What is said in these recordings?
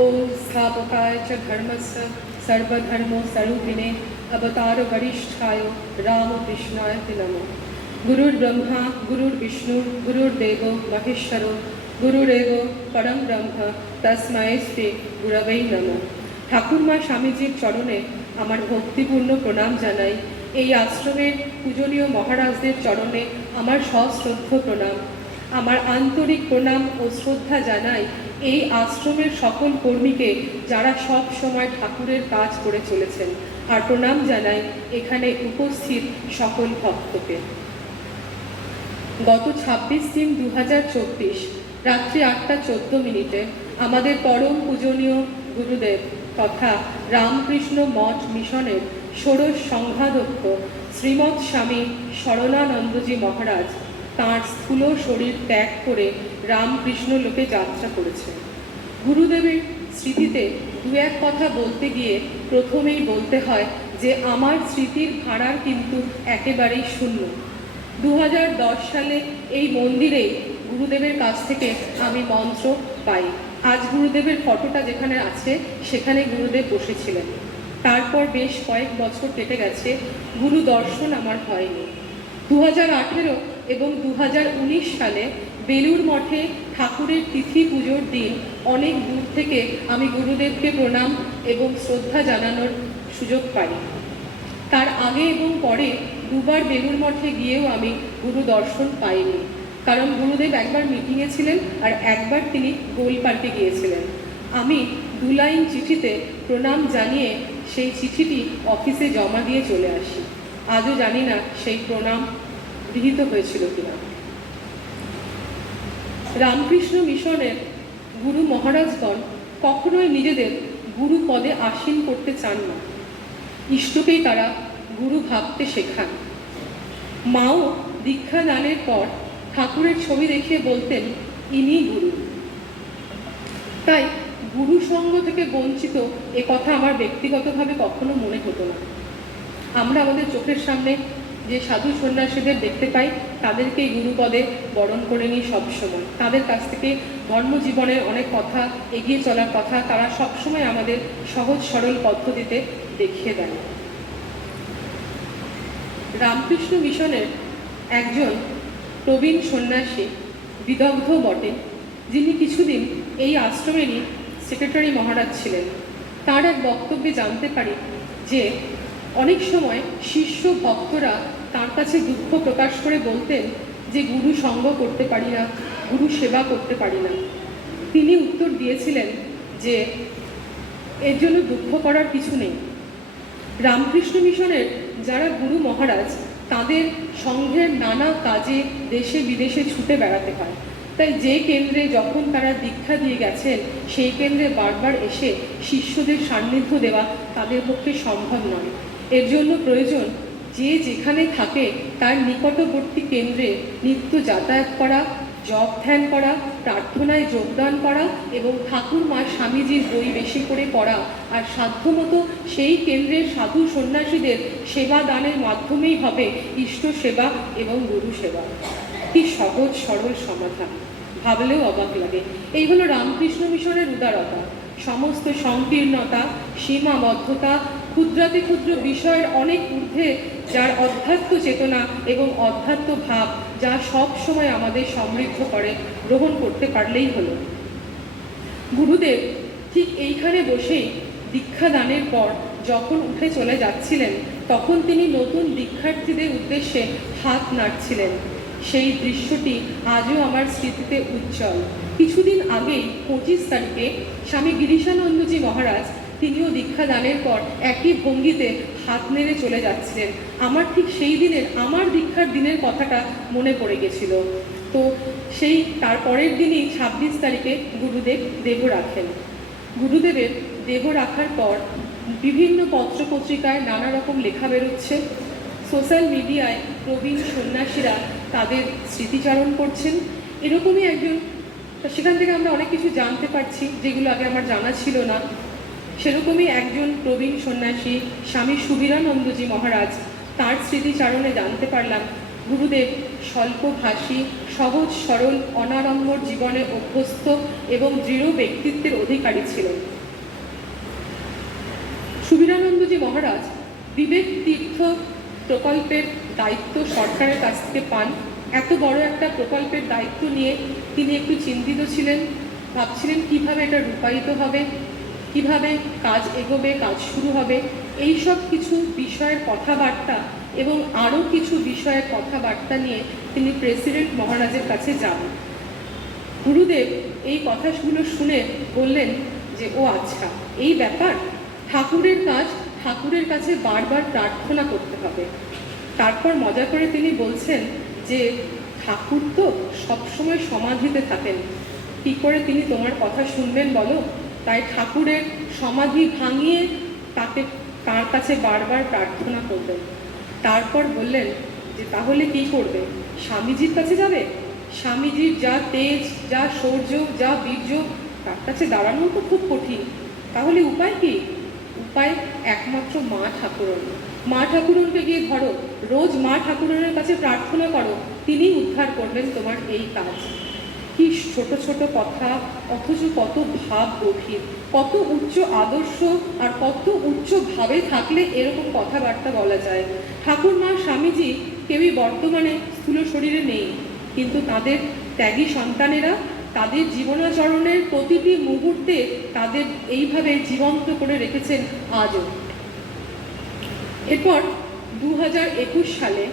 ઓમ સ્થાપકાય ચ ધર્મસ્સ સર્વધર્મો સ્વરૂપિને અવતાર વરિષ્ઠાય રામકૃષ્ણાય તે નમો ગુરુર બ્રહ્મા ગુરુર વિષ્ણુ ગુરુર દેવો મહેશ્વરો গুরুরেব পরম ব্রহ্ম তস্মায় শ্রী গুরবেই নম ঠাকুরমা স্বামীজির চরণে আমার ভক্তিপূর্ণ প্রণাম জানাই। এই আশ্রমের পূজনীয় মহারাজদের চরণে আমার সশ্রদ্ধ প্রণাম। আমার আন্তরিক প্রণাম ও শ্রদ্ধা জানাই এই আশ্রমের সকল কর্মীকে যারা সব সময় ঠাকুরের কাজ করে চলেছেন। আর প্রণাম জানাই এখানে উপস্থিত সকল ভক্তকে। গত ছাব্বিশ তিন দু রাত্রি আটটা চোদ্দ মিনিটে আমাদের পরম পূজনীয় গুরুদেব তথা রামকৃষ্ণ মঠ মিশনের ষোড়শ সংঘাধ্যক্ষ শ্রীমৎ স্বামী শরণানন্দজি মহারাজ তাঁর স্থূল শরীর ত্যাগ করে রামকৃষ্ণ লোকে যাত্রা করেছেন গুরুদেবের স্মৃতিতে দু এক কথা বলতে গিয়ে প্রথমেই বলতে হয় যে, আমার স্মৃতির ভাড়ার কিন্তু একেবারেই শূন্য। দু সালে এই মন্দিরেই গুরুদেবের কাছ থেকে আমি মন্ত্র পাই। আজ গুরুদেবের ফটোটা যেখানে আছে, সেখানে গুরুদেব বসেছিলেন। তারপর বেশ কয়েক বছর কেটে গেছে গুরু দর্শন আমার হয়নি। দু হাজার আঠেরো এবং দু হাজার উনিশ সালে বেলুর মঠে ঠাকুরের তিথি পুজোর দিন অনেক দূর থেকে আমি গুরুদেবকে প্রণাম এবং শ্রদ্ধা জানানোর সুযোগ পাই। তার আগে এবং পরে দুবার বেলুর মঠে গিয়েও আমি গুরু দর্শন পাইনি। কারণ গুরুদেব একবার মিটিংয়ে ছিলেন আর একবার তিনি গোল পার্কে গিয়েছিলেন। আমি দু লাইন চিঠিতে প্রণাম জানিয়ে সেই চিঠিটি অফিসে জমা দিয়ে চলে আসি। আজও জানি না সেই প্রণাম গৃহীত হয়েছিল কিনা। রামকৃষ্ণ মিশনের গুরু মহারাজগণ কখনোই নিজেদের গুরু পদে আসীন করতে চান না। ইষ্টকেই তারা গুরু ভাবতে শেখান। মাও দীক্ষা দানের পর ঠাকুরের ছবি দেখিয়ে বলতেন, ইনি গুরু। তাই গুরু সঙ্গ থেকে বঞ্চিত এ কথা আমার ব্যক্তিগতভাবে কখনো মনে হতো না। আমরা আমাদের চোখের সামনে যে সাধু সন্ন্যাসীদের দেখতে পাই, তাদেরকেই গুরুপদে বরণ করে নিই সবসময় তাদের কাছ থেকে ধর্মজীবনের অনেক কথা, এগিয়ে চলার কথা তারা সবসময় আমাদের সহজ সরল পদ্ধতিতে দেখিয়ে দেয় রামকৃষ্ণ মিশনের একজন প্রবীণ সন্ন্যাসী বিদগ্ধ বটে যিনি কিছুদিন এই আশ্রমেরই সেক্রেটারি মহারাজ ছিলেন। তার এক বক্তব্যে জানতে পারি যে, অনেক সময় শিষ্য ভক্তরা তার কাছে দুঃখ প্রকাশ করে বলতেন যে গুরু সঙ্গ করতে পারি না, গুরু সেবা করতে পারি না। তিনি উত্তর দিয়েছিলেন যে, এর জন্য দুঃখ করার কিছু নেই। রামকৃষ্ণ মিশনের যারা গুরু মহারাজ, তাদের সংঘের নানা কাজে দেশে বিদেশে ছুটে বেড়াতে হয়। তাই যে কেন্দ্রে যখন তারা দীক্ষা দিয়ে গেছেন, সেই কেন্দ্রে বারবার এসে শিষ্যদের সান্নিধ্য দেওয়া তাদের পক্ষে সম্ভব নয়। এর জন্য প্রয়োজন যে যেখানে থাকে, তার নিকটবর্তী কেন্দ্রে নিত্য যাতায়াত করা, জপ ধ্যান করা, প্রার্থনায় যোগদান করা এবং ঠাকুর মা স্বামীজির বই বেশি করে পড়া আর সাধ্যমতো সেই কেন্দ্রের সাধু সন্ন্যাসীদের সেবা দানের মাধ্যমেই হবে ইষ্ট সেবা এবং গুরু সেবা। কি সহজ, সরল সমাধান। ভাবলেও অবাক লাগে। এই হলো রামকৃষ্ণ মিশনের উদারতা। সমস্ত সংকীর্ণতা সীমাবদ্ধতা ক্ষুদ্রাতি ক্ষুদ্র বিষয়ের অনেক ঊর্ধ্বে যার অধ্যাত্ম চেতনা এবং অধ্যাত্ম ভাব যা সব সময় আমাদের সমৃদ্ধ করে, গ্রহণ করতে পারলেই হলো। গুরুদেব ঠিক এইখানে বসেই দীক্ষা দানের পর যখন উঠে চলে যাচ্ছিলেন, তখন তিনি নতুন দীক্ষার্থীদের উদ্দেশ্যে হাত নাড়ছিলেন। সেই দৃশ্যটি আজও আমার স্মৃতিতে উজ্জ্বল। কিছুদিন আগেই পঁচিশ তারিখে স্বামী গিরিশানন্দজি মহারাজ তিনিও দীক্ষা দানের পর একই ভঙ্গিতে হাত নেড়ে চলে যাচ্ছিলেন। আমার ঠিক সেই দিনের, আমার দীক্ষার দিনের কথাটা মনে পড়ে গেছিল। তো সেই তারপরের দিনই ছাব্বিশ তারিখে গুরুদেব দেহ রাখেন। গুরুদেবের দেহ রাখার পর বিভিন্ন পত্রপত্রিকায় নানা রকম লেখা বেরোচ্ছে। সোশ্যাল মিডিয়ায় প্রবীণ সন্ন্যাসীরা তাদের স্মৃতিচারণ করছেন। এরকমই একজন সেখান থেকে আমরা অনেক কিছু জানতে পারছি যেগুলো আগে আমার জানা ছিল না। সেরকমই একজন প্রবীণ সন্ন্যাসী স্বামী সুবীরানন্দজি মহারাজ তার স্মৃতিচারণে জানতে পারলাম, গুরুদেব স্বল্পভাষী, সহজ সরল, অনাড়ম্বর জীবনে অভ্যস্ত এবং দৃঢ় ব্যক্তিত্বের অধিকারী ছিলেন। সুবীরানন্দজি মহারাজ বিবেক তীর্থ প্রকল্পের দায়িত্ব সরকারের কাছ থেকে পান। এত বড় একটা প্রকল্পের দায়িত্ব নিয়ে তিনি একটু চিন্তিত ছিলেন, ভাবছিলেন কীভাবে এটা রূপায়িত হবে। কীভাবে কাজ এগোবে, কাজ শুরু হবে এই সব কিছু বিষয়ের কথাবার্তা এবং আরও কিছু বিষয়ের কথাবার্তা নিয়ে তিনি প্রেসিডেন্ট মহারাজের কাছে যান। গুরুদেব এই কথাগুলো শুনে বললেন যে, ও আচ্ছা এই ব্যাপার? ঠাকুরের কাজ, ঠাকুরের কাছে বারবার প্রার্থনা করতে হবে। তারপর মজা করে তিনি বলছেন যে, ঠাকুর তো সবসময় সমাধিতে থাকেন। কী করে তিনি তোমার কথা শুনবেন বলো? তাই ঠাকুরের সমাধি ভাঙিয়ে তাকে তার কাছে বারবার প্রার্থনা করবেন তারপর বললেন যে, তাহলে কি করবে? স্বামীজির কাছে যাবে? স্বামীজির যা তেজ, যা শৌর্য যা বীর্য, তার কাছে দাঁড়ানো তো খুব কঠিন। তাহলে উপায় কি? উপায় একমাত্র মা ঠাকুরন। মা ঠাকুরনকে গিয়ে ধরো, রোজ মা ঠাকুরনের কাছে প্রার্থনা করো তিনি উদ্ধার করবেন তোমার এই কাজ। কি ছোট ছোট কথা, অথচ কত ভাব গভীর, কত উচ্চ আদর্শ আর কত উচ্চ ভাবে থাকলে এরকম কথাবার্তা বলা যায়। ঠাকুর মা স্বামীজি কেউই বর্তমানে স্থূল শরীরে নেই, কিন্তু তাদের ত্যাগী সন্তানেরা তাদের জীবনাচরণের প্রতিটি মুহূর্তে তাদের এইভাবে জীবন্ত করে রেখেছেন আজও। এরপর দু হাজার একুশ সালে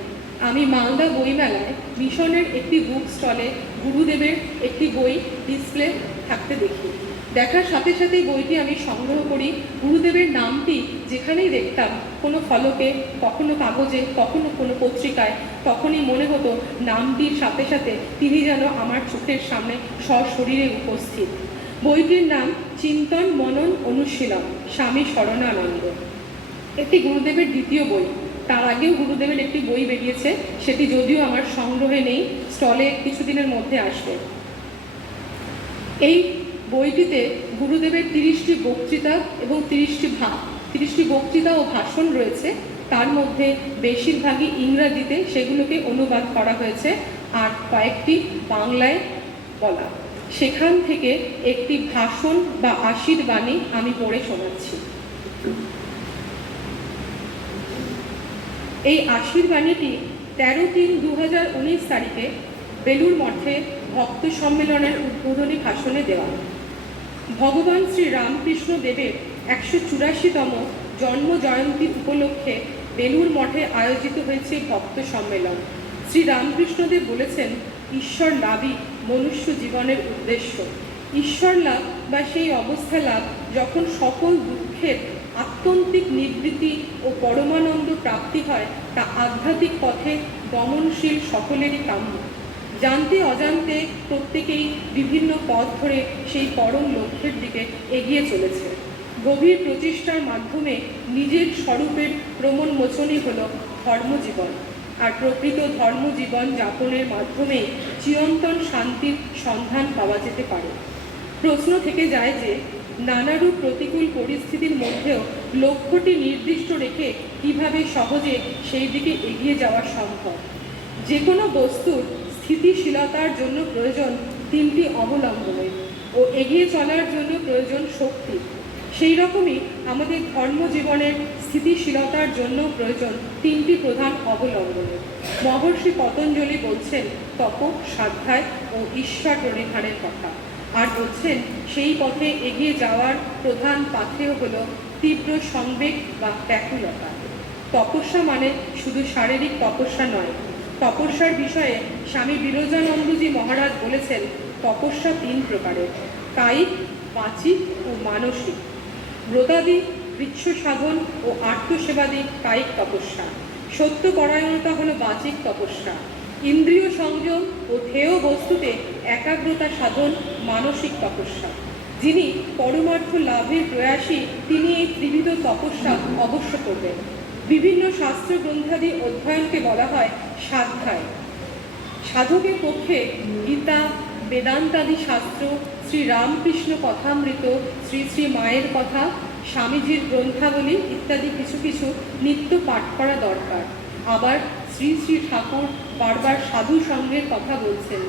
আমি মালদা বইমেলায় মিশনের একটি বুক স্টলে গুরুদেবের একটি বই ডিসপ্লে থাকতে দেখি। দেখার সাথে সাথেই বইটি আমি সংগ্রহ করি। গুরুদেবের নামটি যেখানেই দেখতাম, কোনো ফলকে, কখনো কাগজে, কখনো কোনো পত্রিকায়, তখনই মনে হতো নামটির সাথে সাথে তিনি যেন আমার চোখের সামনে সশরীরে উপস্থিত। বইটির নাম চিন্তন মনন অনুশীলন, স্বামী শরণানন্দ। একটি গুরুদেবের দ্বিতীয় বই। তার আগেও গুরুদেবের একটি বই বেরিয়েছে, সেটি যদিও আমার সংগ্রহে নেই, স্টলে কিছুদিনের মধ্যে আসবে। এই বইটিতে গুরুদেবের তিরিশটি বক্তৃতা এবং তিরিশটি ভা তিরিশটি বক্তৃতা ও ভাষণ রয়েছে। তার মধ্যে বেশিরভাগই ইংরাজিতে, সেগুলোকে অনুবাদ করা হয়েছে, আর কয়েকটি বাংলায় বলা। সেখান থেকে একটি ভাষণ বা আশীর্বাণী আমি পড়ে শোনাচ্ছি। এই আশীর্বাণীটি তেরো তিন দু হাজার উনিশ তারিখে বেলুর মঠে ভক্ত সম্মেলনের উদ্বোধনী ভাষণে দেওয়া ভগবান শ্রী রামকৃষ্ণ দেবের একশো চুরাশিতম জন্ম জয়ন্তী উপলক্ষে বেলুর মঠে আয়োজিত হয়েছে ভক্ত সম্মেলন। শ্রী রামকৃষ্ণদেব বলেছেন, ঈশ্বর লাভই মনুষ্য জীবনের উদ্দেশ্য। ঈশ্বর লাভ বা সেই অবস্থা লাভ যখন সকল দুঃখের আত্যন্তিক নিবৃত্তি ও পরমানন্দ প্রাপ্তি হয় তা আধ্যাত্মিক পথে গমনশীল সকলেরই কাম্য। জানতে অজান্তে প্রত্যেকেই বিভিন্ন পথ ধরে সেই পরম লক্ষ্যের দিকে এগিয়ে চলেছে। গভীর প্রচেষ্টার মাধ্যমে নিজের স্বরূপের প্রমোন্মোচনই হল ধর্মজীবন। আর প্রকৃত ধর্মজীবন যাপনের মাধ্যমে চিরন্তন শান্তির সন্ধান পাওয়া যেতে পারে। প্রশ্ন থেকে যায় যে নানারূপ প্রতিকূল পরিস্থিতির মধ্যেও লক্ষ্যটি নির্দিষ্ট রেখে কীভাবে সহজে সেই দিকে এগিয়ে যাওয়া সম্ভব। যে কোনো বস্তুর স্থিতিশীলতার জন্য প্রয়োজন তিনটি অবলম্বনের ও এগিয়ে চলার জন্য প্রয়োজন শক্তি। সেই রকমই আমাদের ধর্মজীবনের স্থিতিশীলতার জন্য প্রয়োজন তিনটি প্রধান অবলম্বনের। মহর্ষি পতঞ্জলি বলছেন, তপ সাধ্যায় ও ঈশ্বর প্রণিধানের কথা। আর বলছেন সেই পথে এগিয়ে যাওয়ার প্রধান পাথেয় হল তীব্র সংবেগ বা ব্যাকুলতা। তপস্যা মানে শুধু শারীরিক তপস্যা নয়। তপস্যার বিষয়ে স্বামী বিরজানন্দজি মহারাজ বলেছেন, তপস্যা তিন প্রকারের, কায়িক, বাচিক ও মানসিক। ব্রতাদি বৃক্ষ সাধন ও আত্মসেবাদি কায়িক তপস্যা। সত্য পরায়ণতা হলো বাচিক তপস্যা। ইন্দ্রিয় সংযম ও ধেয় বস্তুতে একাগ্রতা সাধন মানসিক তপস্যা। যিনি পরমার্থ লাভের প্রয়াসী তিনি এই ত্রিবিধ তপস্যা অবশ্য করবেন। বিভিন্ন শাস্ত্র গ্রন্থাদি অধ্যয়নকে বলা হয় সাধ্যায়। সাধকের পক্ষে গীতা, বেদান্তাদি শাস্ত্র শ্রী রামকৃষ্ণ কথামৃত, শ্রী শ্রী মায়ের কথা, স্বামীজির গ্রন্থাবলী ইত্যাদি কিছু কিছু নিত্য পাঠ করা দরকার। আবার শ্রী শ্রী ঠাকুর বারবার সাধু সঙ্গের কথা বলছেন।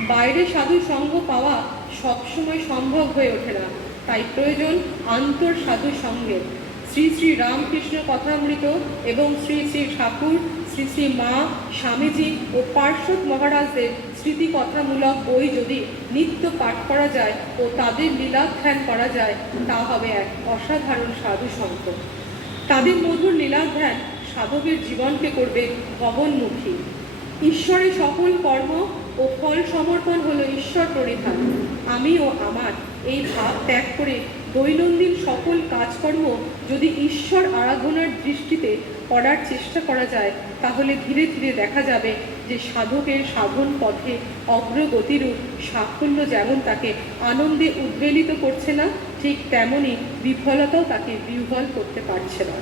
বাইরে সাধু সঙ্গ পাওয়া সবসময় সম্ভব হয়ে ওঠে না। তাই প্রয়োজন আন্তর সাধু সঙ্গের। শ্রী শ্রী রামকৃষ্ণ কথামৃত এবং শ্রী শ্রী ঠাকুর, শ্রী শ্রী মা, স্বামীজি ও পার্শ্বদ মহারাজদের স্মৃতি কথামূলক বই যদি নিত্য পাঠ করা যায় ও তাদের লীলাধ্যান করা যায়, তা হবে এক অসাধারণ সাধু সঙ্গ। তাদের মধুর লীলাধ্যান সাধকের জীবনকে করবে ভবনমুখী। ঈশ্বরের সকল কর্ম ও ফল সমর্পণ হলো ঈশ্বর পরিধান আমি ও আমার এই ভাব ত্যাগ করে দৈনন্দিন সকল কাজকর্ম যদি ঈশ্বর আরাধনার দৃষ্টিতে করার চেষ্টা করা যায়, তাহলে ধীরে ধীরে দেখা যাবে যে সাধকের সাধন পথে অগ্রগতিরূপ সাফল্য যেমন তাকে আনন্দে উদ্বেলিত করছে না, ঠিক তেমনই বিফলতাও তাকে বিহ্বল করতে পারছে না।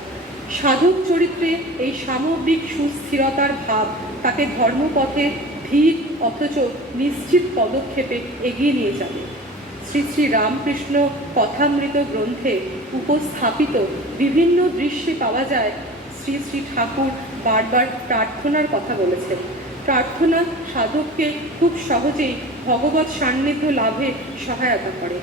সাধক চরিত্রে এই সামগ্রিক সুস্থিরতার ভাব তাকে ধর্মপথে ধীর অথচ নিশ্চিত পদক্ষেপে এগিয়ে নিয়ে যাবে। শ্রী শ্রী রামকৃষ্ণ কথামৃত গ্রন্থে উপস্থাপিত বিভিন্ন দৃশ্যে পাওয়া যায় শ্রী শ্রী ঠাকুর বারবার প্রার্থনার কথা বলেছেন। প্রার্থনা সাধককে খুব সহজেই ভগবত সান্নিধ্য লাভে সহায়তা করে।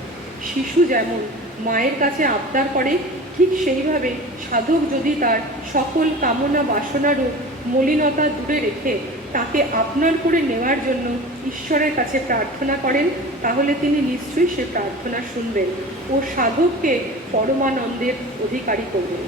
শিশু যেমন মায়ের কাছে আবদার করে, ঠিক সেইভাবে সাধক যদি তার সকল কামনা বাসনারও মলিনতা দূরে রেখে তাকে আপনার করে নেওয়ার জন্য ঈশ্বরের কাছে প্রার্থনা করেন, তাহলে তিনি নিশ্চয়ই সে প্রার্থনা শুনবেন ও সাধককে পরমানন্দের অধিকারী করবেন।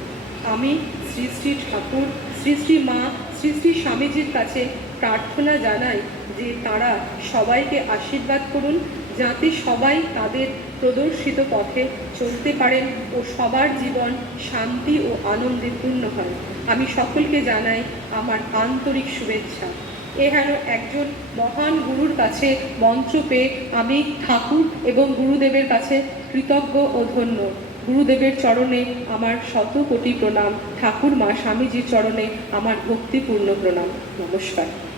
আমি শ্রী শ্রী ঠাকুর, শ্রী শ্রী মা, শ্রী শ্রী স্বামীজির কাছে প্রার্থনা জানাই যে তারা সবাইকে আশীর্বাদ করুন, যাতে সবাই তাদের প্রদর্শিত পথে চলতে পারেন ও সবার জীবন শান্তি ও আনন্দে পূর্ণ হয়। আমি সকলকে জানাই আমার আন্তরিক শুভেচ্ছা। এ হেন একজন মহান গুরুর কাছে মন্ত্র পেয়ে আমি ঠাকুর এবং গুরুদেবের কাছে কৃতজ্ঞ ও ধন্য। গুরুদেবের চরণে আমার শত কোটি প্রণাম। ঠাকুর মা স্বামীজির চরণে আমার ভক্তিপূর্ণ প্রণাম। নমস্কার।